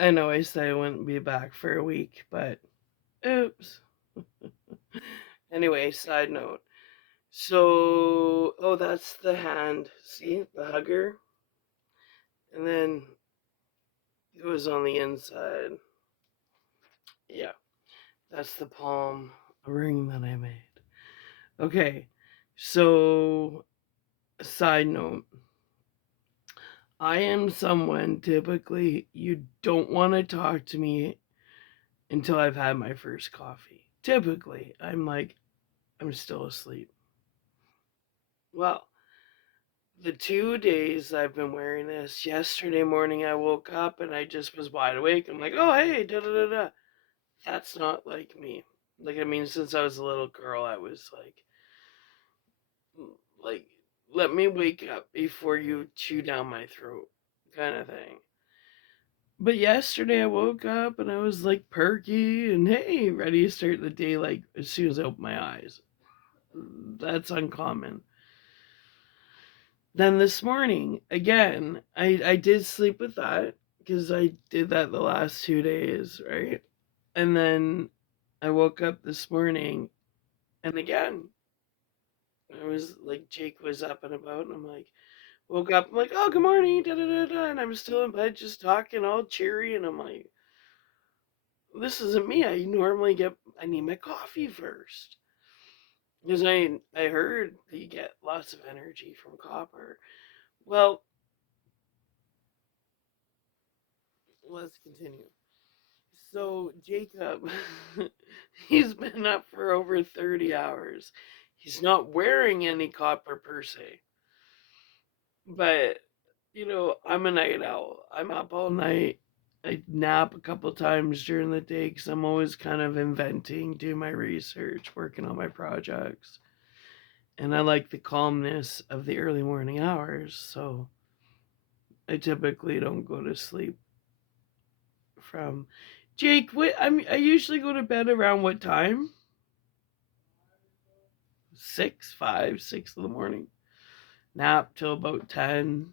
I know I said I wouldn't be back for a week, but oops. Anyway, side note. So, oh, that's the hand. See, the hugger? And then it was on the inside. Yeah, that's the palm ring that I made. Okay, so, side note. I am someone typically you don't want to talk to me until I've had my first coffee. Typically, I'm like, I'm still asleep. Well, the 2 days I've been wearing this, yesterday morning I woke up and I just was wide awake. I'm like, oh, hey, da da da da. That's not like me. Like, I mean, since I was a little girl, I was like, let me wake up before you chew down my throat, kind of thing. But yesterday I woke up and I was like perky and hey, ready to start the day like as soon as I open my eyes. That's uncommon. Then this morning, again, I did sleep with that because I did that the last 2 days, right? And then I woke up this morning and again, I was like, Jake was up and about, and I'm like, woke up, I'm like, oh, good morning, da da da da. And I'm still in bed just talking all cheery, and I'm like, this isn't me. I need my coffee first. Because I heard that you get lots of energy from copper. Well, let's continue. So Jacob, he's been up for over 30 hours. He's not wearing any copper per se, but I'm a night owl. I'm up all night. I nap a couple times during the day because I'm always kind of inventing, doing my research, working on my projects. And I like the calmness of the early morning hours, so I typically don't go to sleep from Jake. What I usually go to bed around what time? 6, 5, 6 in the morning. Nap till about 10.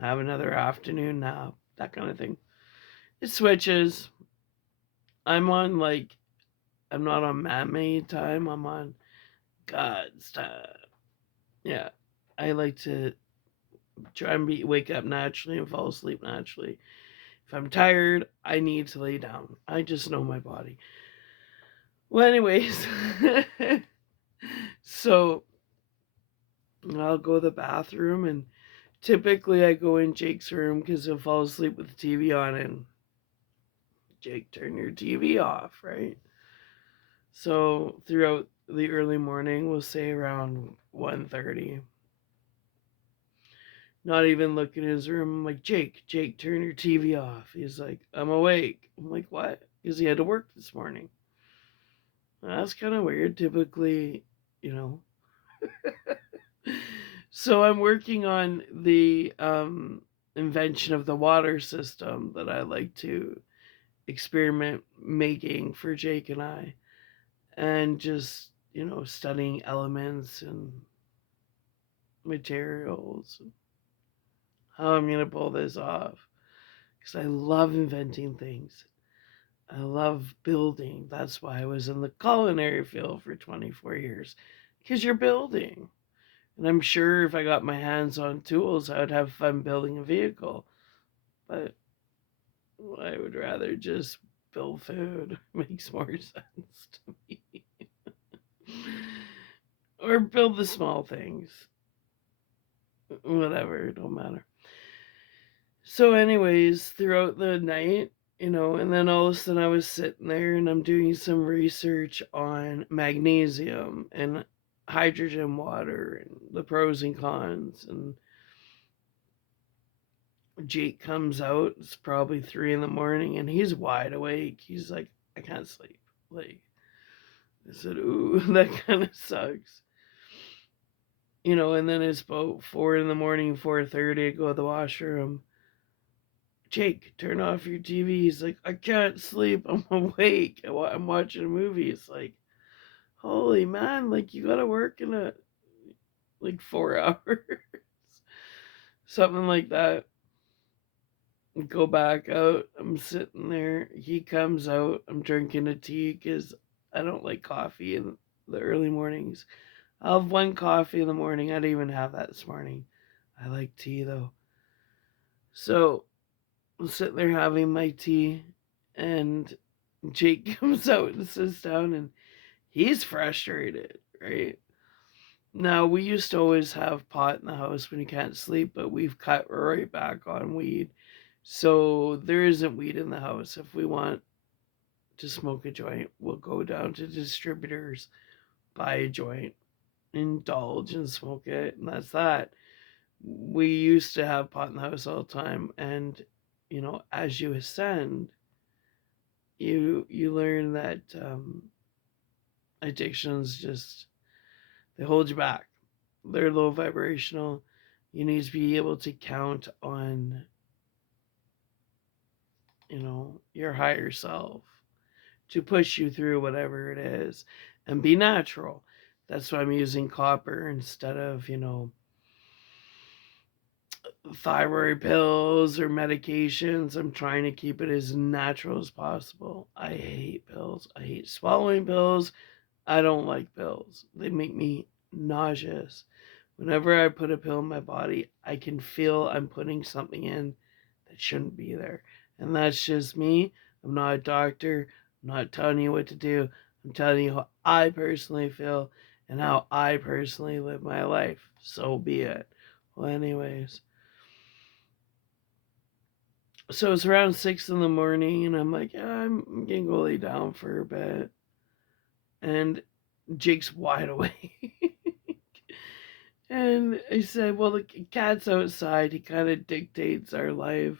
Have another afternoon nap. That kind of thing. It switches. I'm on I'm not on man-made time. I'm on God's time. Yeah, I like to try and wake up naturally and fall asleep naturally. If I'm tired, I need to lay down. I just know my body. Well, anyways, so I'll go to the bathroom, and typically I go in Jake's room because he'll fall asleep with the TV on, and Jake, turn your TV off, right? So throughout the early morning, we'll say around 1:30. Not even looking in his room. I'm like, Jake, turn your TV off. He's like, I'm awake. I'm like, what? Because he had to work this morning. That's kind of weird. Typically, you know. So I'm working on the invention of the water system that I like to experiment making for Jake and I, and just studying elements and materials, and how I'm gonna pull this off. Because I love inventing things. I love building. That's why I was in the culinary field for 24 years. Because you're building. And I'm sure if I got my hands on tools, I would have fun building a vehicle. But I would rather just build food. Makes more sense to me. Or build the small things. Whatever, it don't matter. So, anyways, throughout the night, and then all of a sudden I was sitting there and I'm doing some research on magnesium and hydrogen water and the pros and cons. And Jake comes out, it's probably 3 in the morning, and he's wide awake. He's like, I can't sleep. Like, I said, ooh, that kind of sucks. And then it's about 4 in the morning, 4:30, I go to the washroom. Jake, turn off your TV. He's like, I can't sleep. I'm awake. I'm watching a movie. It's like, holy man, like you gotta work in like 4 hours. Something like that. Go back out. I'm sitting there. He comes out. I'm drinking a tea because I don't like coffee in the early mornings. I'll have one coffee in the morning. I didn't even have that this morning. I like tea though. So I'm sitting there having my tea, and Jake comes out and sits down, and he's frustrated, right? Now, we used to always have pot in the house when you can't sleep, but we've cut right back on weed. So there isn't weed in the house. If we want to smoke a joint, we'll go down to distributors, buy a joint, indulge and smoke it, and that's that. We used to have pot in the house all the time, and as you ascend, you learn that addictions just they hold you back. They're low vibrational. You need to be able to count on your higher self to push you through whatever it is and be natural. That's why I'm using copper instead of thyroid pills or medications. I'm trying to keep it as natural as possible. I hate pills. I hate swallowing pills. I don't like pills. They make me nauseous. Whenever I put a pill in my body, I can feel I'm putting something in that shouldn't be there. And that's just me. I'm not a doctor. I'm not telling you what to do. I'm telling you how I personally feel and how I personally live my life. So be it. Well, anyways. So it's around 6 in the morning, and I'm like, yeah, I'm going to go lay down for a bit. And Jake's wide awake. And I said, well, the cat's outside. He kind of dictates our life.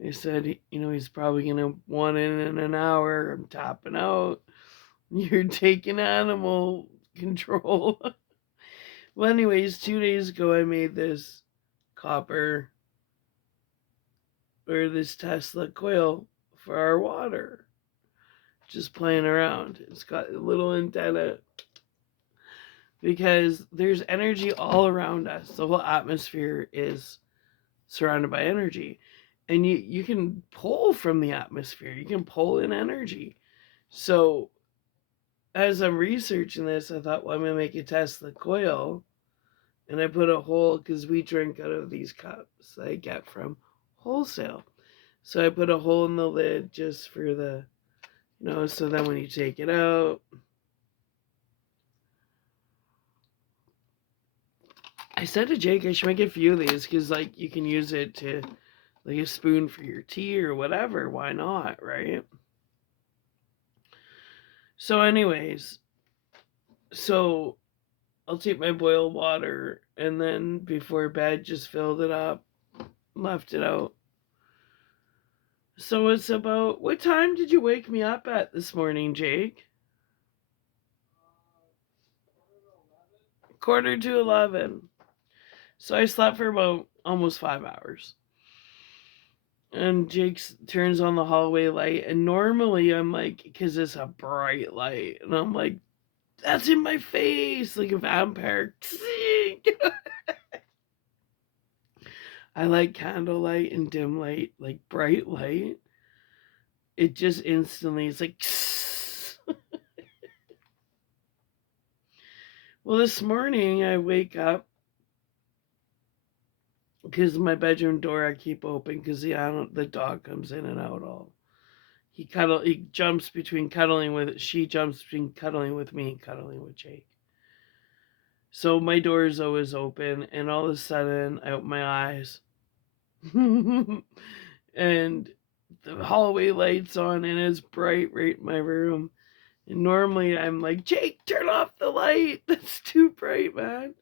He said, he's probably going to want in an hour. I'm tapping out. You're taking animal control. Well, anyways, 2 days ago, I made this copper or this Tesla coil for our water. Just playing around. It's got a little antenna because there's energy all around us. The whole atmosphere is surrounded by energy. And you can pull from the atmosphere. You can pull in energy. So as I'm researching this, I thought, well, I'm going to make a Tesla coil. And I put a hole, because we drink out of these cups that I get from wholesale. So I put a hole in the lid just for the, so then when you take it out, I said to Jake I should make a few of these because, you can use it to, a spoon for your tea or whatever. Why not, right? So, anyways, I'll take my boiled water and then before bed, just filled it up, left it out. So it's about, what time did you wake me up at this morning, Jake? 11:45. So I slept for about almost 5 hours. And Jake turns on the hallway light, and normally I'm like, because it's a bright light, and I'm like, that's in my face, like a vampire. I like candlelight and dim light, like bright light. It just instantly is like. Well, this morning I wake up because my bedroom door I keep open because the dog comes in and out all. He jumps between cuddling with, she jumps between cuddling with me and cuddling with Jake. So my door is always open, and all of a sudden I open my eyes and the hallway light's on and it's bright right in my room. And normally I'm like, Jake, turn off the light. That's too bright, man.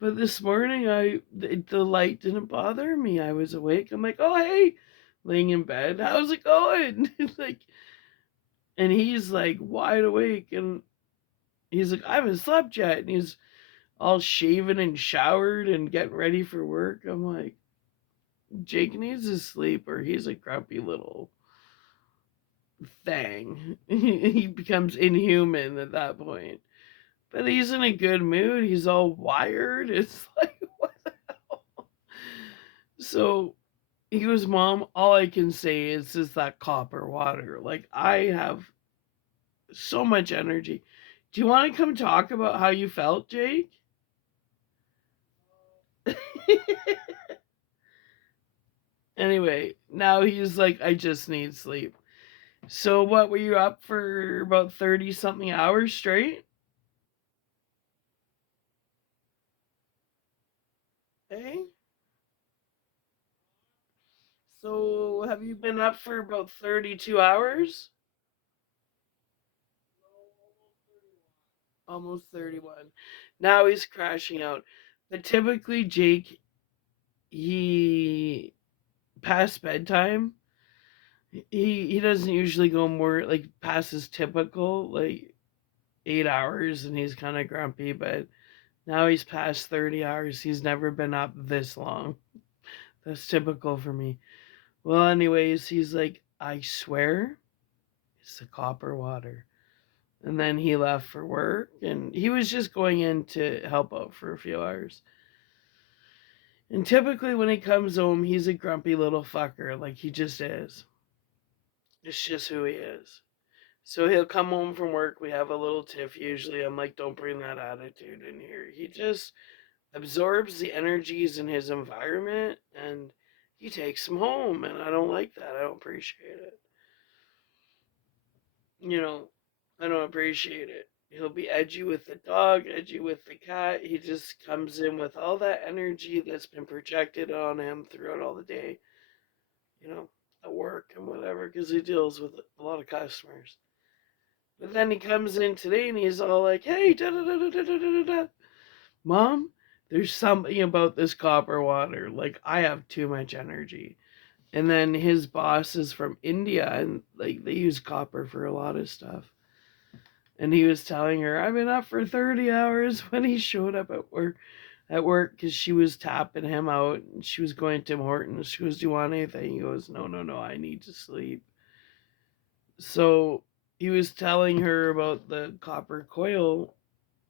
But this morning the light didn't bother me. I was awake. I'm like, oh hey, laying in bed. How's it going? And he's like wide awake, and he's like, I haven't slept yet, and he's all shaven and showered and getting ready for work. I'm like, Jake needs to sleep or he's a grumpy little thing. He becomes inhuman at that point. But he's in a good mood. He's all wired. It's like, what the hell? So He goes, Mom, all I can say is that copper water. Like, I have so much energy. Do you want to come talk about how you felt, Jake? Anyway, now he's like, I just need sleep. So, what were you up for about 30 something hours straight? Hey? So, have you been up for about 32 hours? Almost 31. Now he's crashing out. But typically, Jake, he past bedtime, he doesn't usually go more like past his typical like 8 hours, and he's kind of grumpy. But now he's past 30 hours. He's never been up this long. That's typical for me. Well, anyways, he's like, I swear, it's the copper water. And then he left for work, and he was just going in to help out for a few hours. And typically, when he comes home, he's a grumpy little fucker, like he just is. It's just who he is. So he'll come home from work. We have a little tiff usually. I'm like, don't bring that attitude in here. He just absorbs the energies in his environment and he takes them home. And I don't like that. I don't appreciate it. You know, I don't appreciate it. He'll be edgy with the dog, edgy with the cat. He just comes in with all that energy that's been projected on him throughout all the day, you know, at work and whatever, because he deals with a lot of customers. But then he comes in today and he's all like, hey, da da da da da da da da. Mom, there's something about this copper water. Like, I have too much energy. And then his boss is from India and, like, they use copper for a lot of stuff. And he was telling her, I've been up for 30 hours when he showed up at work because she was tapping him out and she was going to Tim Hortons. She goes, do you want anything? He goes, no, no, no, I need to sleep. So he was telling her about the copper coil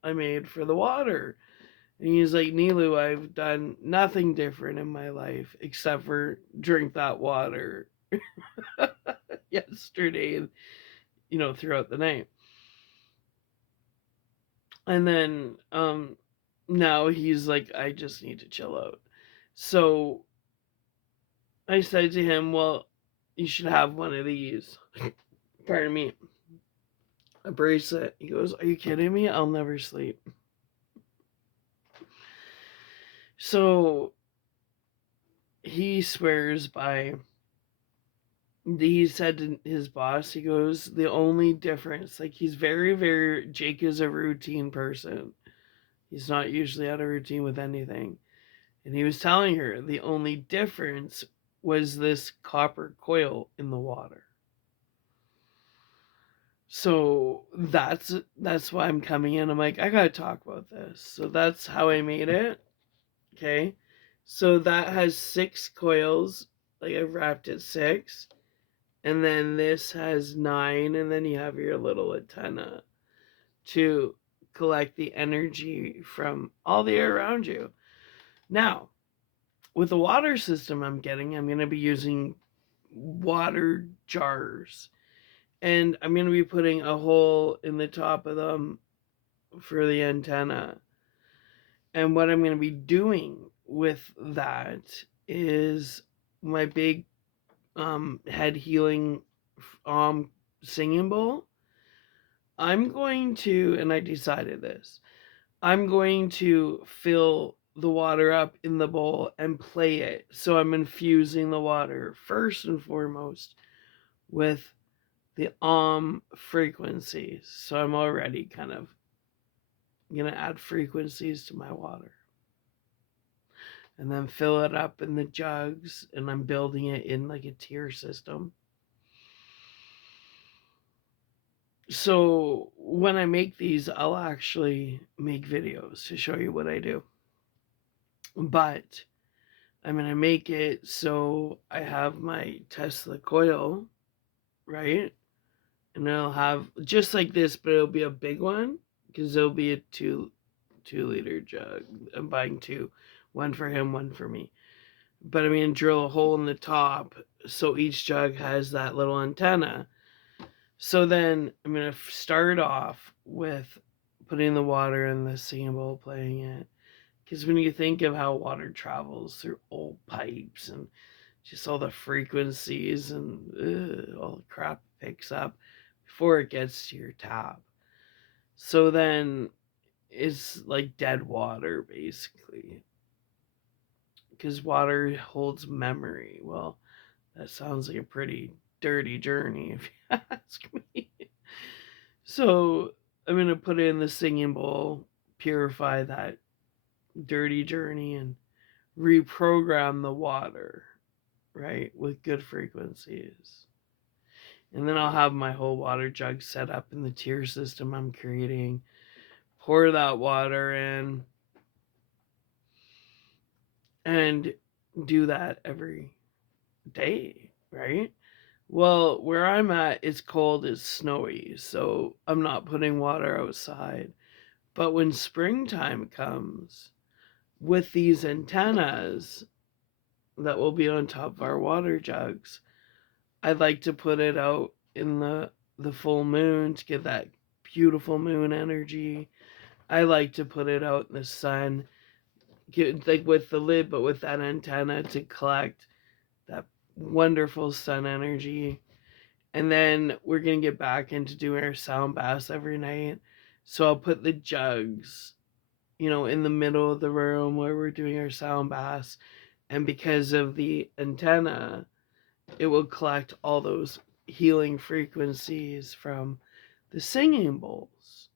I made for the water. And he's like, Nilu, I've done nothing different in my life except for drink that water yesterday and, throughout the night. And then now he's like, I just need to chill out. So I said to him, well, you should have one of these. Pardon me. A bracelet. He goes, are you kidding me? I'll never sleep. So he swears by, he said to his boss, he goes, the only difference, like he's very, very, Jake is a routine person. He's not usually out of routine with anything. And he was telling her the only difference was this copper coil in the water. So that's why I'm coming in. I'm like, I gotta talk about this. So that's how I made it. Okay. So that has 6 coils. Like I've wrapped it 6. And then this has 9, and then you have your little antenna to collect the energy from all the air around you. Now, with the water system I'm going to be using water jars. And I'm going to be putting a hole in the top of them for the antenna. And what I'm going to be doing with that is my big head healing singing bowl. I'm going to, and I decided this, I'm going to fill the water up in the bowl and play it. So I'm infusing the water first and foremost with the frequencies. So I'm already kind of going to add frequencies to my water. And then fill it up in the jugs, and I'm building it in like a tier system. So when I make these, I'll actually make videos to show you what I do. But I'm going to make it so I have my Tesla coil, right? And I'll have just like this, but it'll be a big one because it'll be a 2 liter jug. I'm buying 2, one for him, one for me. but I mean, drill a hole in the top so each jug has that little antenna. So then I'm going to start off with putting the water in the singing bowl, playing it. Because when you think of how water travels through old pipes and just all the frequencies and all the crap it picks up before it gets to your tap. So then it's like dead water, basically. Because water holds memory. Well, that sounds like a pretty dirty journey, if you ask me. So I'm going to put it in the singing bowl, purify that dirty journey, and reprogram the water, right, with good frequencies. And then I'll have my whole water jug set up in the tier system I'm creating. Pour that water in and do that every day, right? Well, where I'm at, it's cold, it's snowy, so I'm not putting water outside. But when springtime comes, with these antennas that will be on top of our water jugs, I'd like to put it out in the full moon to get that beautiful moon energy. I like to put it out in the sun, get, like with the lid, but with that antenna to collect that wonderful sun energy. And then we're gonna get back into doing our sound baths every night. So I'll put the jugs, in the middle of the room where we're doing our sound baths. And because of the antenna, it will collect all those healing frequencies from the singing bowls.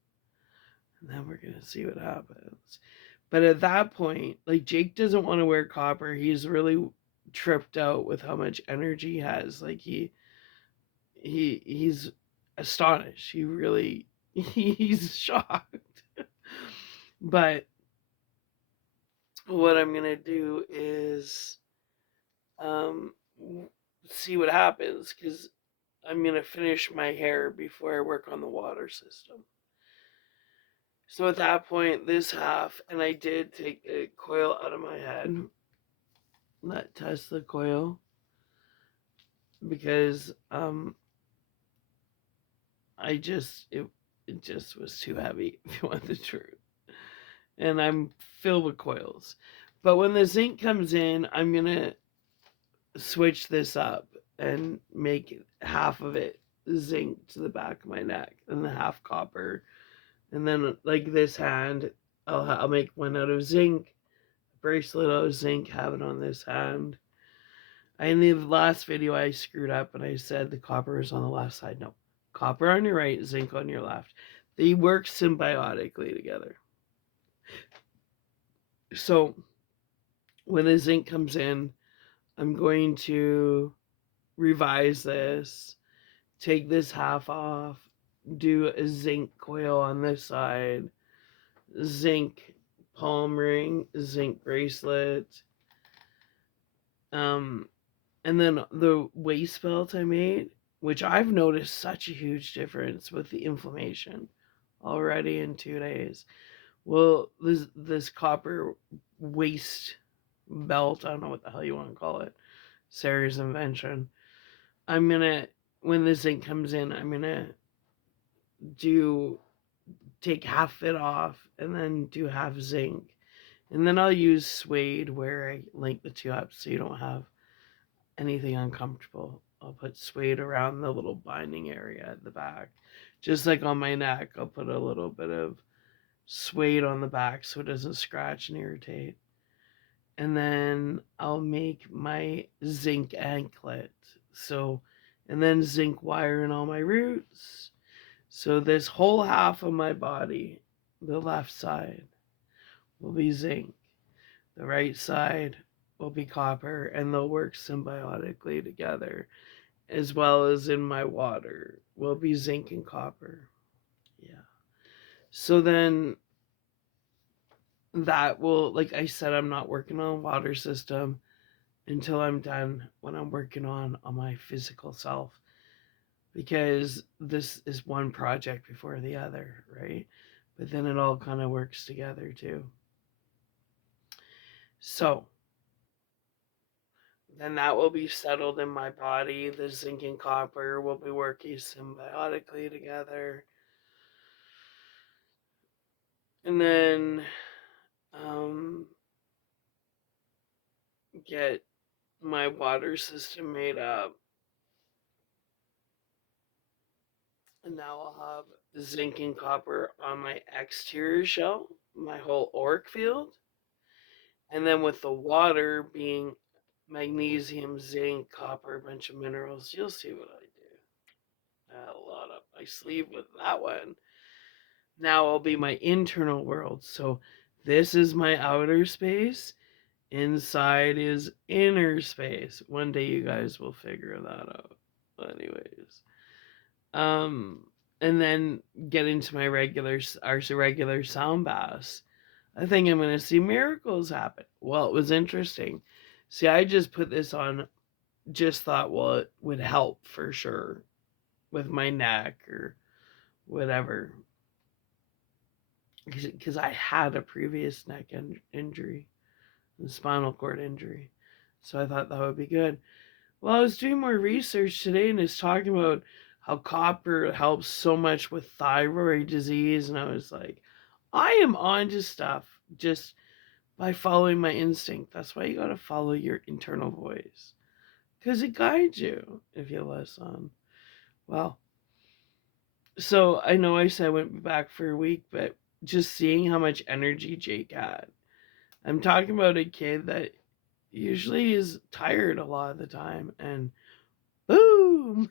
And then we're going to see what happens. But at that point, like, Jake doesn't want to wear copper. He's really tripped out with how much energy he has. Like, he's astonished. He's shocked. But what I'm going to do is see what happens, because I'm going to finish my hair before I work on the water system. So at that point, this half, and I did take the coil out of my head, that Tesla coil, because it just was too heavy, if you want the truth. And I'm filled with coils. But when the zinc comes in, I'm going to switch this up and make half of it zinc to the back of my neck and the half copper. And then, like this hand, I'll make one out of zinc, bracelet out of zinc, have it on this hand. In the last video, I screwed up and I said the copper is on the left side. No, copper on your right, zinc on your left. They work symbiotically together. So when the zinc comes in, I'm going to revise this, take this half off, do a zinc coil on this side, zinc palm ring, zinc bracelet, and then the waist belt I made, which I've noticed such a huge difference with the inflammation already in 2 days. Well, this copper waist belt, I don't know what the hell you want to call it, Sarah's invention. When the zinc comes in, I'm gonna take half it off and then do half zinc. And then I'll use suede where I link the two up so you don't have anything uncomfortable. I'll put suede around the little binding area at the back. Just like on my neck, I'll put a little bit of suede on the back so it doesn't scratch and irritate. And then I'll make my zinc anklet. And then zinc wire in all my roots. So this whole half of my body, the left side, will be zinc. The right side will be copper, and they'll work symbiotically together, as well as in my water will be zinc and copper. Yeah. So then that will, like I said, I'm not working on a water system until I'm done when I'm working on my physical self, because this is one project before the other, right? But then it all kind of works together too. So then that will be settled in my body. The zinc and copper will be working symbiotically together. And then get my water system made up. And now I'll have zinc and copper on my exterior shell, my whole auric field. And then with the water being magnesium, zinc, copper, a bunch of minerals, you'll see what I do. I had a lot up my sleeve with that one. Now I'll be my internal world. So this is my outer space. Inside is inner space. One day you guys will figure that out. Anyways. And then get into my regular sound baths. I think I'm gonna see miracles happen. Well, it was interesting. See, I just put this on, just thought, well, it would help for sure with my neck or whatever, because I had a previous neck injury, a spinal cord injury, so I thought that would be good. Well, I was doing more research today, and it's talking about how copper helps so much with thyroid disease, and I was like, I am onto stuff just by following my instinct. That's why you gotta follow your internal voice, because it guides you if you listen. Well, so I know I said I went back for a week, but just seeing how much energy Jake had. I'm talking about a kid that usually is tired a lot of the time, and boom,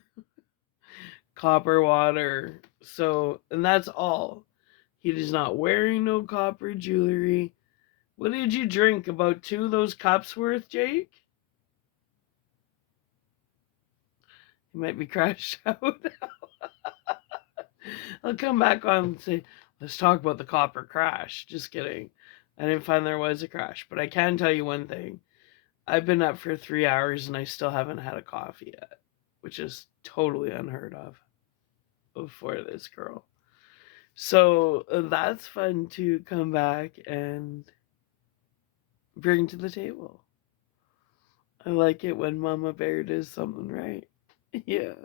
copper water. So, and that's all. He is not wearing no copper jewelry. What did you drink? About 2 of those cups worth, Jake? He might be crashed out. I'll come back on and say, let's talk about the copper crash. Just kidding. I didn't find there was a crash. But I can tell you one thing. I've been up for 3 hours and I still haven't had a coffee yet, which is totally unheard of for this girl. So that's fun to come back and bring to the table. I like it when Mama Bear does something right. Yeah.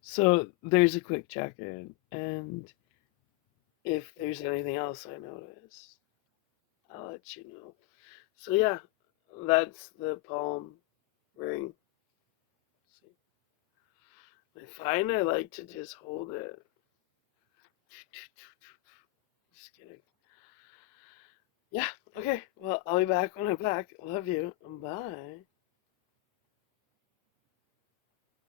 So there's a quick check-in, and if there's anything else I notice, I'll let you know. So yeah, that's the palm ring. I find I like to just hold it. Just kidding. Yeah, okay. Well, I'll be back when I'm back. Love you. Bye.